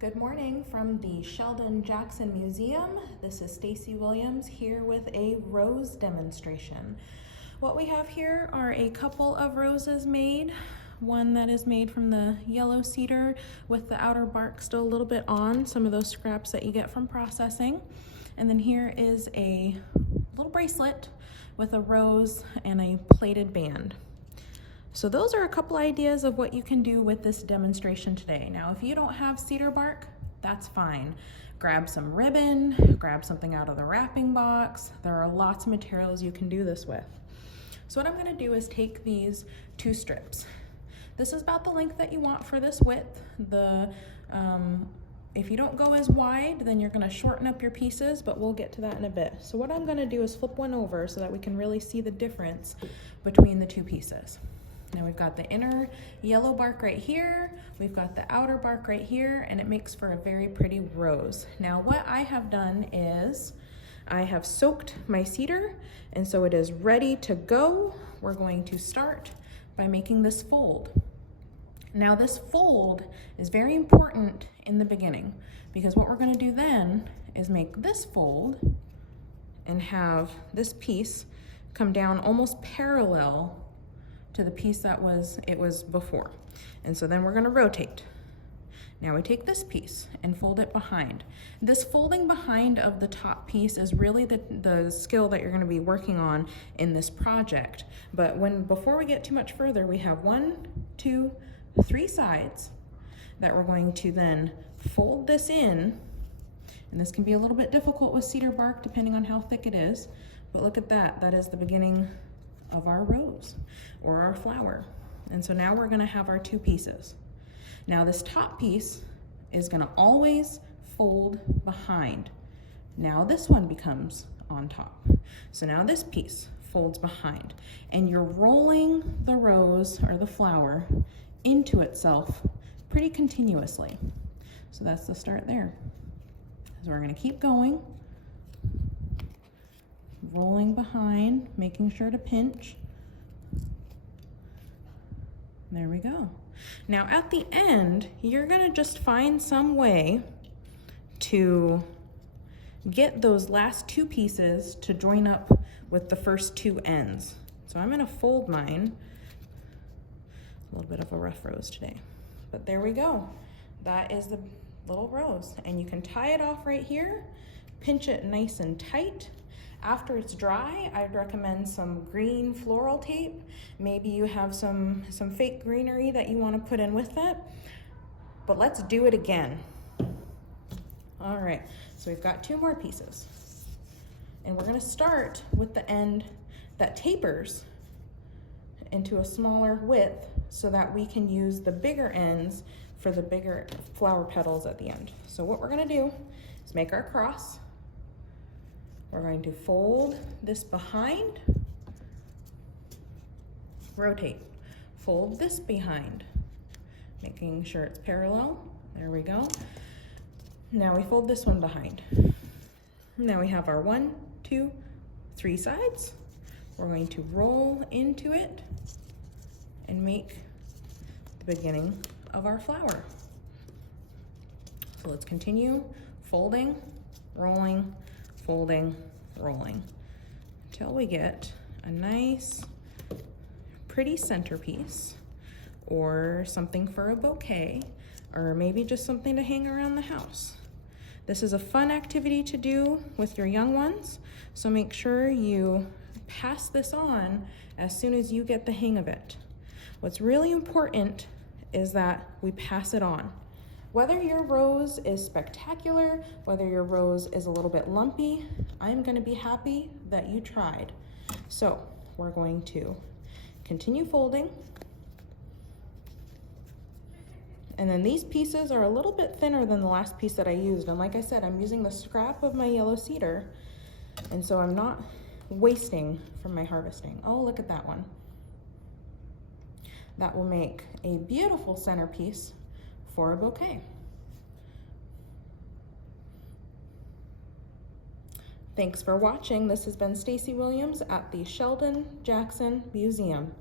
Good morning from the Sheldon Jackson Museum. This is Stacey Williams here with a rose demonstration. What we have here are a couple of roses made. One that is made from the yellow cedar with the outer bark still a little bit on, some of those scraps that you get from processing. And then here is a little bracelet with a rose and a plated band. So those are a couple ideas of what you can do with this demonstration today. Now, if you don't have cedar bark, that's fine. Grab some ribbon, grab something out of the wrapping box. There are lots of materials you can do this with. So what I'm gonna do is take these two strips. This is about the length that you want for this width. If you don't go as wide, then you're gonna shorten up your pieces, but we'll get to that in a bit. So what I'm gonna do is flip one over so that we can really see the difference between the two pieces. Now we've got the inner yellow bark right here, we've got the outer bark right here, and it makes for a very pretty rose. Now what I have done is I have soaked my cedar, and so it is ready to go. We're going to start by making this fold. Now this fold is very important in the beginning because what we're going to do then is make this fold and have this piece come down almost parallel to the piece that it was before. And so then we're gonna rotate. Now we take this piece and fold it behind. This folding behind of the top piece is really the skill that you're gonna be working on in this project. But before we get too much further, we have 1, 2, 3 sides that we're going to then fold this in. And this can be a little bit difficult with cedar bark depending on how thick it is. But look at that, that is the beginning of our rose or our flower. And so now we're gonna have our two pieces. Now this top piece is gonna always fold behind. Now this one becomes on top. So now this piece folds behind and you're rolling the rose or the flower into itself pretty continuously. So that's the start there. So we're gonna keep going. Rolling behind, making sure to pinch. There we go. Now at the end, you're gonna just find some way to get those last two pieces to join up with the first two ends. So I'm gonna fold mine. A little bit of a rough rose today, but there we go. That is the little rose, and you can tie it off right here, pinch it nice and tight. After it's dry, I'd recommend some green floral tape. Maybe you have some fake greenery that you want to put in with it. But let's do it again. All right, so we've got 2 more pieces. And we're gonna start with the end that tapers into a smaller width so that we can use the bigger ends for the bigger flower petals at the end. So what we're gonna do is make our cross. We're going to fold this behind, rotate, fold this behind, making sure it's parallel. There we go. Now we fold this one behind. Now we have our 1, 2, 3 sides. We're going to roll into it and make the beginning of our flower. So let's continue folding, rolling, folding, rolling, until we get a nice, pretty centerpiece or something for a bouquet, or maybe just something to hang around the house. This is a fun activity to do with your young ones, so make sure you pass this on as soon as you get the hang of it. What's really important is that we pass it on. Whether your rose is spectacular, whether your rose is a little bit lumpy, I'm gonna be happy that you tried. So we're going to continue folding. And then these pieces are a little bit thinner than the last piece that I used. And like I said, I'm using the scrap of my yellow cedar. And so I'm not wasting from my harvesting. Oh, look at that one. That will make a beautiful centerpiece for a bouquet. Thanks for watching. This has been Stacey Williams at the Sheldon Jackson Museum.